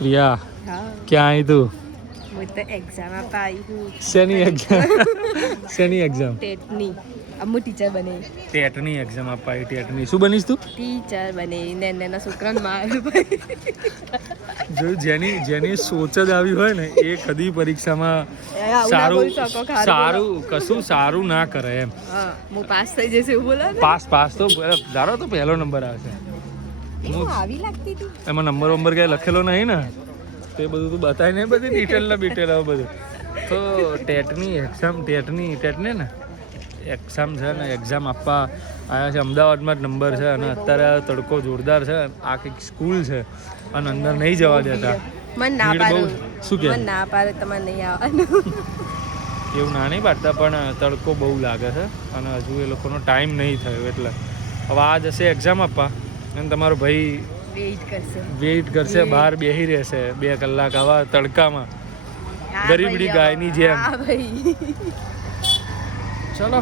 પ્રિયા હા ક્યાં આવી તું હું તો એક્ઝામ આપવા આવી છું શેની એક્ઝામ શેની એક્ઝામ ટેટની અમુ ટીચર બને ટેટની એક્ઝામ આપવા આવી ટેટની શું બનીશ તું ટીચર બને ને એના છોકરાને માર ભાઈ જો જેની સોચ જ આવી હોય ને એ કદી પરીક્ષામાં આવું ના બોલી શકો, ખારું સારું કશું સારું ના કરે એમ હા હું પાસ થઈ જશે એવું બોલો ને પાસ તો ધારો તો પહેલો નંબર આવશે હું આવી લાગતી હતી એમાં નંબર કઈ લખેલો નહીં ને તો એ બધું તું બતાવી ને બધી ડિટેલ બધું તો ટેટની ને એક્ઝામ છે ને એક્ઝામ આપવા આવ્યા છે અમદાવાદમાં જ નંબર છે અને અત્યારે તડકો જોરદાર છે આ કંઈક સ્કૂલ છે અને અંદર નહીં જવા દેતા મને ના ભીડ બહુ. પાડું શું કહે? મને ના પાડે તમારે નહીં આવવાનું એવું ના નહીં પાડતા પણ તડકો બહુ લાગે છે અને હજુ એ લોકોનો ટાઈમ નહીં થયો એટલે હવે આ જશે એક્ઝામ આપવા અને તમારો ભાઈ વેઇટ કરશે બહાર બેસી રહેશે 2 કલાક આવા તડકામાં હા ગરીબડી ભાઈ, ગાયની જેમ હા ભાઈ ચલો